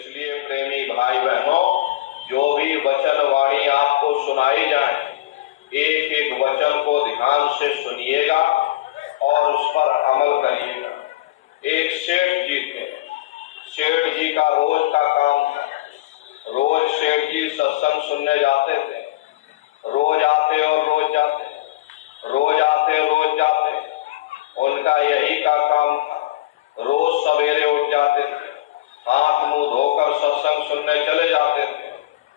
इसलिए प्रेमी भाई बहनों, जो भी वचन वाणी आपको सुनाई जाए, एक एक वचन को ध्यान से सुनिएगा और उस पर अमल करिएगा। एक सेठ जी थे। सेठ जी का रोज का काम था। रोज सेठ जी सत्संग सुनने जाते थे। रोज आते और रोज जाते, रोज आते रोज जाते। उनका यही का काम था। रोज सवेरे उठ जाते थे, हाथ मुंह धोकर सत्संग सुनने चले जाते थे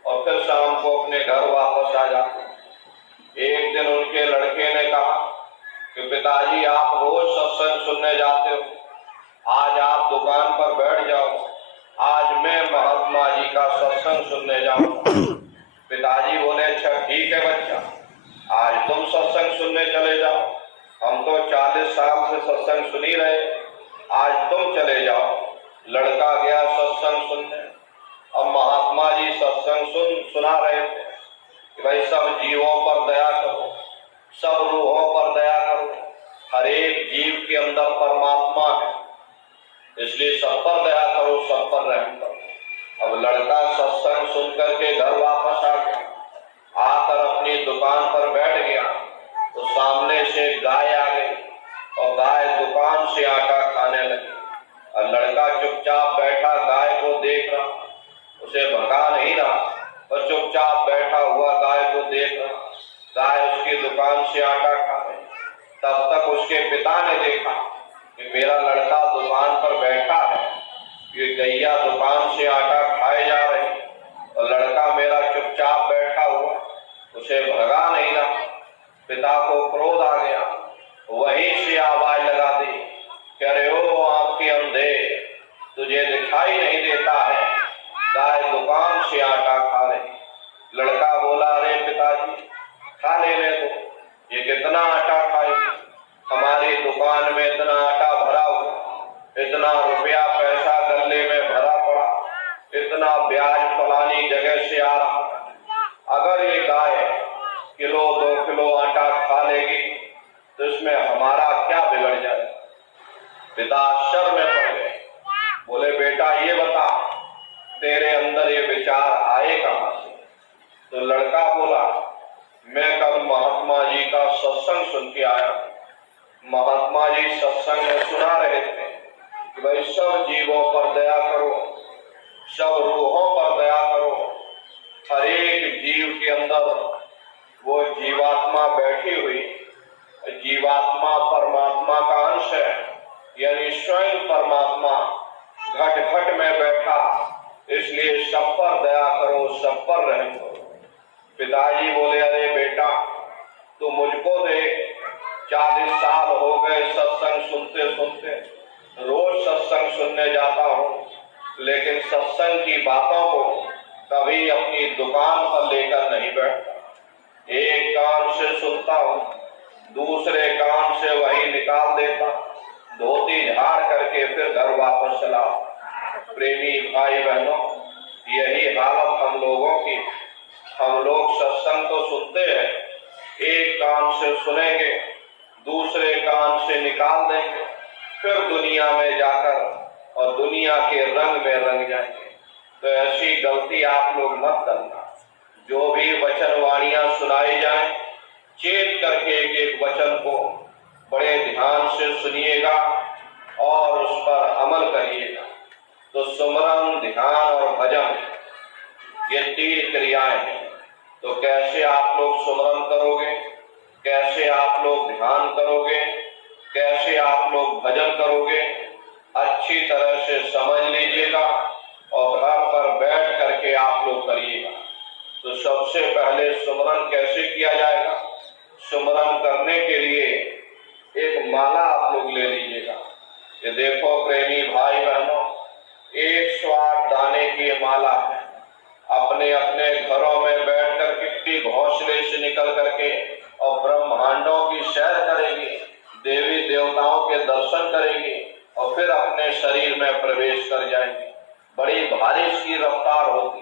और फिर शाम को अपने घर वापस आ जाते। एक दिन उनके लड़के ने कहा कि पिताजी, आप रोज सत्संग सुनने जाते हो, आज आप दुकान पर बैठ जाओ, आज मैं महात्मा जी का सत्संग सुनने जाऊंगा। पिताजी बोले, अच्छा ठीक है बच्चा, आज तुम सत्संग सुनने चले जाओ, हम तो 40 साल से सत्संग सुन ही रहे, आज तुम चले जाओ। लड़का गया सत्संग सुनने। अब महात्मा जी सत्संग सुना रहे थे कि भाई सब जीवों पर दया करो, सब रूहों पर दया करो, हर एक जीव के अंदर परमात्मा है, इसलिए सब पर दया करो, सब पर रहम करो। अब लड़का सत्संग सुन करके घर वापस आ गया। आकर अपनी दुकान पर बैठ गया तो सामने से गाय आ गई और गाय दुकान से आटा खाने लगी। और लड़का चुपचाप बैठा गाय को देख रहा, उसे भगा नहीं रहा और चुपचाप बैठा हुआ गाय को देख रहा। गाय उसकी दुकान से आटा खा रही। तब तक उसके पिता ने देखा कि मेरा लड़का दुकान पर बैठा है, ये गैया दुकान से आटा खाए जा रही और लड़का मेरा चुपचाप बैठा हुआ, उसे भगा नहीं रहा। पिता को क्रोध आ गया, वहीं से आवाज लगा दी कि अरे ओ आँख के अंधे, तुझे दिखाई नहीं देता है, गाय दुकान से आटा खा रही। लड़का बोला, अरे पिताजी खा लेने दो, ये कितना आटा खाएगी, हमारी दुकान में इतना आटा भरा हुआ, इतना रुपया पैसा गल्ले में भरा पड़ा, इतना ब्याज फलानी जगह से आ रहा, अगर ये गाय किलो 2 किलो आटा खा लेगी तो इसमें हमारा क्या बिगड़ जाए। पिता आश्चर्य में पड़ गए। बोले, बेटा ये बता, तेरे अंदर ये विचार आए कहां से? तो लड़का बोला, मैं कल महात्मा जी का सत्संग सुन के आया। महात्मा जी सत्संग में सुना रहे थे कि भाई सब जीवों पर दया करो, सब रूहों पर दया करो, हर एक जीव के अंदर वो जीवात्मा बैठी हुई, जीवात्मा परमात्मा का अंश है, यानी स्वयं परमात्मा घट घट में बैठा, इसलिए सब पर दया करो, सब पर रहम करो। पिताजी बोले, अरे बेटा तू मुझको देख, 40 साल हो गए सत्संग सुनते सुनते, रोज सत्संग सुनने जाता हूँ, लेकिन सत्संग की बातों को कभी अपनी दुकान पर लेकर नहीं बैठता। एक कान से सुनता हूँ, दूसरे कान से वही निकाल देता, धोती झाड़ करके फिर घर वापस चला। प्रेमी भाई बहनों, यही हालत हम लोगों की। हम लोग सत्संग तो सुनते हैं, एक कान से सुनेंगे, दूसरे कान से निकाल देंगे, फिर दुनिया में जाकर और दुनिया के रंग में रंग जाएंगे। तो ऐसी गलती आप लोग मत करना। जो भी वचन वाणियां सुनाई जाए, चेत करके एक एक वचन को बड़े ध्यान से सुनिएगा और उस पर अमल करिएगा। तो सुमरन, ध्यान और भजन, ये 3 क्रियाएं हैं। तो कैसे आप लोग सुमरन करोगे, कैसे आप लोग ध्यान करोगे, कैसे आप लोग भजन करोगे, अच्छी तरह से समझ लीजिएगा और घर पर बैठ करके आप लोग करिएगा। तो सबसे पहले सुमरन कैसे किया जाएगा? सुमरन करने के लिए एक माला आप लोग ले लीजिएगा। ये देखो प्रेमी भाई बहनों, 108 दाने की माला है। अपने अपने घरों में बैठकर कितनी घोंसले से निकल करके और ब्रह्मांडों की सैर करेगी, देवी देवताओं के दर्शन करेगी और फिर अपने शरीर में प्रवेश कर जाएंगे। बड़ी भारी इसकी रफ्तार होती,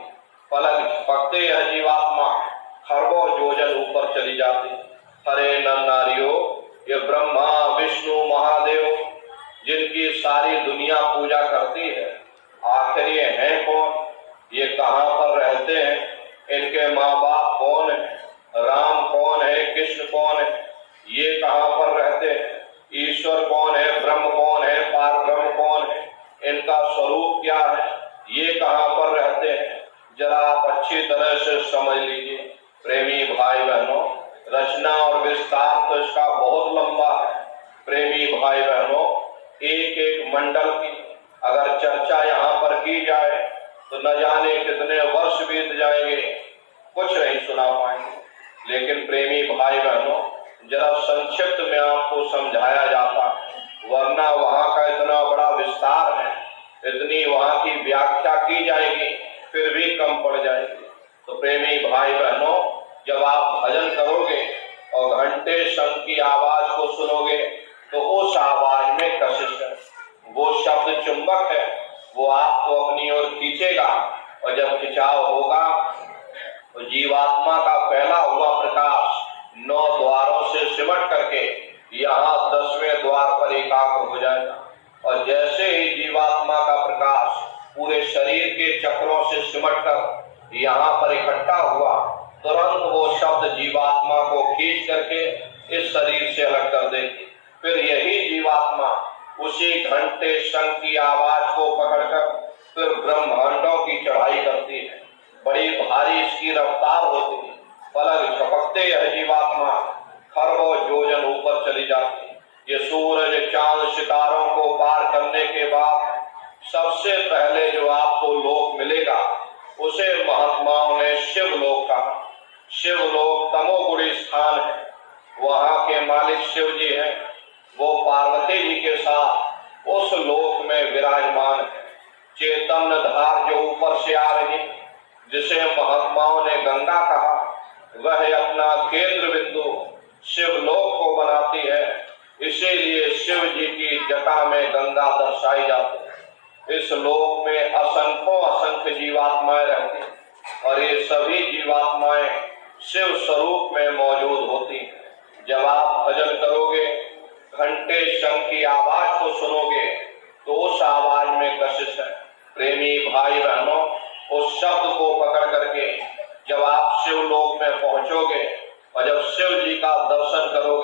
पलक झपकते यह जीवात्मा खरबों योजन ऊपर चली जाती। हरे नर नारियों, ये ब्रह्मा विष्णु महादेव जिनकी सारी दुनिया पूजा करती है, आखिर ये है कौन? ये कहाँ पर रहते हैं, इनके माँ बाप कौन है, राम कौन है, कृष्ण कौन है, ये कहाँ पर रहते हैं, ईश्वर कौन है, ब्रह्म कौन है, पार ब्रह्म कौन है, इनका स्वरूप क्या है, ये कहाँ पर रहते हैं, जरा आप अच्छी तरह से समझ लीजिए। प्रेमी भाई बहनों, रचना और विस्तार तो इसका बहुत लंबा है। प्रेमी भाई बहनों, एक एक मंडल की अगर चर्चा यहाँ पर की जाए तो न जाने कितने वर्ष बीत जाएंगे, कुछ नहीं सुना पाएंगे। लेकिन प्रेमी भाई बहनों, जरा संक्षिप्त में आपको समझाया जाता है, वरना वहाँ का इतना बड़ा विस्तार है, इतनी वहाँ की व्याख्या की जाएगी फिर भी कम पड़ जाएगी। तो प्रेमी भाई बहनों, जब आप भजन करोगे और घंटे शंख की आवाज को सुनोगे तो उस आवाज में कशिश है, वो शब्द चुंबक है, वो आपको अपनी ओर खींचेगा। और जब खिंचाव होगा तो जीवात्मा का फैला हुआ प्रकाश 9 द्वारों से सिमट करके यहाँ 10वें द्वार पर एकाग्र हो जाएगा। और जैसे ही जीवात्मा का प्रकाश पूरे शरीर के चक्रों से सिमट कर यहाँ पर इकट्ठा हुआ, तुरंत वो शब्द जीवात्मा को खींच करके इस शरीर से अलग कर देगी। फिर यही जीवात्मा उसी घंटे शंख की आवाज को पकड़कर फिर ब्रह्मांडों की चढ़ाई करती है। बड़ी भारी इसकी रफ्तार होती है, पलक झपकते यह जीवात्मा खरबों योजन ऊपर चली जाती है। ये सूरज चांद सितारों को पार करने के बाद सबसे पहले जो आपको लोक मिलेगा उसे महात्माओं ने शिवलोक कहा। शिवलोक तमोगुणी स्थान है, वहाँ के मालिक शिव जी हैं, वो पार्वती जी के साथ उस लोक में विराजमान है। चैतन्य धार जो ऊपर से आ रही, जिसे महात्माओं ने गंगा कहा, वह अपना केंद्र बिंदु शिवलोक को बनाती है। इसीलिए शिव जी की जटा में गंगा दर्शाई जाती है। इस लोक में असंख्य जीवात्माएं रहती हैं और ये सभी जीवात्माएं शिव स्वरूप में मौजूद होती हैं। जब आप भजन करोगे, घंटे शंख की आवाज को सुनोगे तो उस आवाज में कशिश है। प्रेमी भाई बहनों, उस शब्द को पकड़ करके जब आप शिवलोक में पहुंचोगे और जब शिव जी का दर्शन करोगे